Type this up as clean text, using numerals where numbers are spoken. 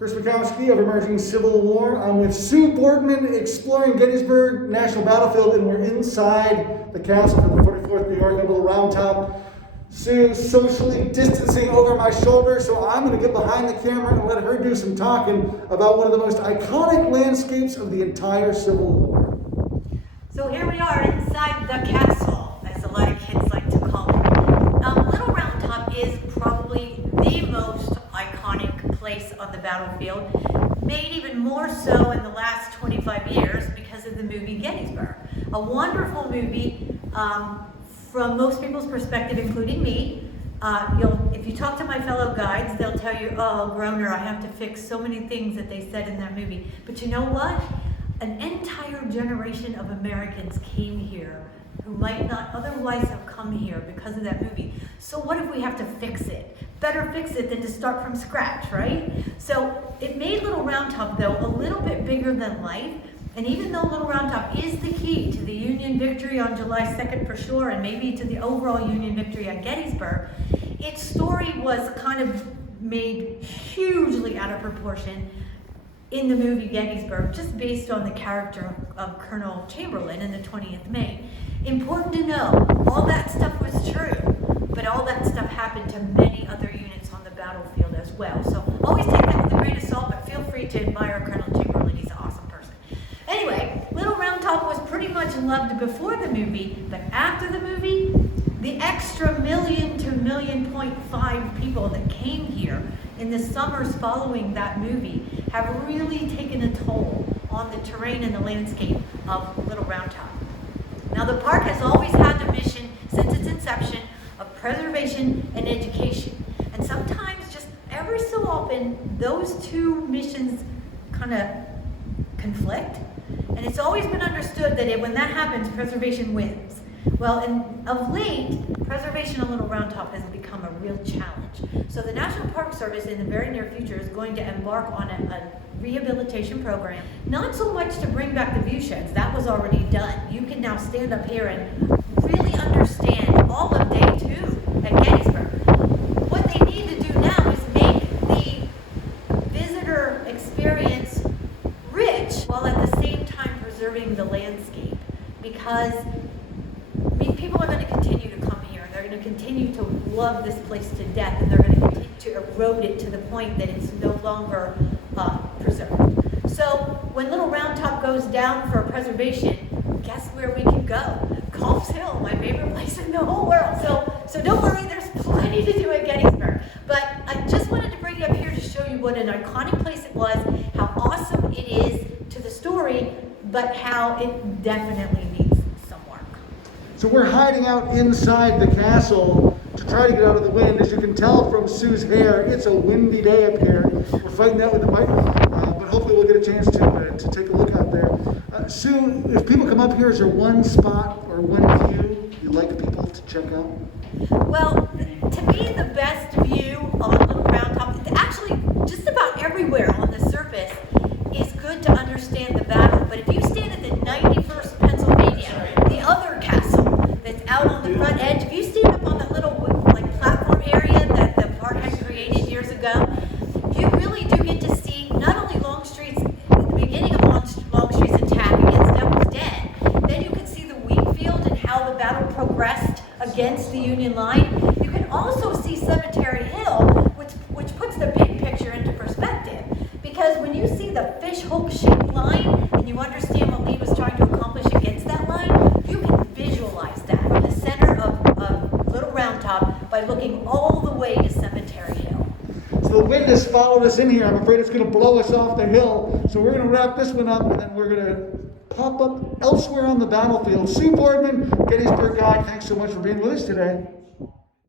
Chris Mackowski of Emerging Civil War. I'm with Sue Boardman exploring Gettysburg National Battlefield, and we're inside the castle for the 44th New York, a little round top. Sue socially distancing over my shoulder, so I'm going to get behind the camera and let her do some talking about one of the most iconic landscapes of the entire Civil War. So here we are inside the castle, as a lot of kids like to call it. Little Round Top is probably the most iconic place on the battlefield, made even more so in the last 25 years because of the movie Gettysburg. A wonderful movie from most people's perspective, including me. If you talk to my fellow guides, they'll tell you, oh, Groner, I have to fix so many things that they said in that movie. But you know what? An entire generation of Americans came here who might not otherwise have come here because of that movie. So what if we have to fix it? Better fix it than to start from scratch, right? So it made Little Round Top, though, a little bit bigger than life. And even though Little Round Top is the key to the Union victory on July 2nd for sure, and maybe to the overall Union victory at Gettysburg, its story was kind of made hugely out of proportion in the movie Gettysburg, just based on the character of Colonel Chamberlain in the 20th Maine. Important to know, all that stuff was true, but all that stuff happened to many other units on the battlefield as well. So always take that with a grain of salt, but feel free to admire Colonel Chamberlain. He's an awesome person. Anyway, Little Round Top was pretty much loved before the movie, but after the movie, the extra 1 million to 1.5 million people that came here in the summers following that movie have really taken a toll on the terrain and the landscape of Little Round Top. Now, the park has always had the mission since its inception of preservation and education. And sometimes, just every so often, those two missions kind of conflict. And it's always been understood that when that happens, preservation wins. Well, of late, preservation of Little Round Top has become a real challenge. So the National Park Service in the very near future is going to embark on a rehabilitation program, not so much to bring back the view sheds, that was already done. You can now stand up here and really understand all of day 2 at Gettysburg. What they need to do now is make the visitor experience rich while at the same time preserving the landscape, because people are going to continue to come here, and they're going to continue to love this place to death, and they're going to continue to erode it to the point that it's no longer preserved. So when Little Round Top goes down for preservation, guess where we can go? Cobb's Hill, my favorite place in the whole world. So don't worry, there's plenty to do at Gettysburg. But I just wanted to bring you up here to show you what an iconic place it was, how awesome it is to the story, but how it definitely needs some work. So we're hiding out inside the castle to try to get out of the wind. As you can tell from Sue's hair, it's a windy day up here. We're fighting that with the mic, but hopefully we'll get a chance to take a look out there. Sue, if people come up here, is there one spot or one view you'd like people to check out? Well, to me, the best view on Little Round Top, actually just about everywhere on the surface, is good to understand the battle. But if you stand at the 91st Pennsylvania, the other castle that's out on the front edge, if you stand up on that little platform area that the park had created years ago, you really do get to see not only Longstreet's, the beginning of Longstreet's attack against Devil's Den, then you can see the wheat field and how the battle progressed against the Union line. You can also see Cemetery Hill, which puts the big picture into perspective. Because when you see the fishhook-shaped line and you understand what Lee was trying to accomplish against that line, you can visualize that in the center of Little Round Top by looking all the way to Cemetery Hill. So the wind has followed us in here. I'm afraid it's going to blow us off the hill. So we're going to wrap this one up, and then we're going to pop up elsewhere on the battlefield. Sue Boardman, Gettysburg Guide, thanks so much for being with us today.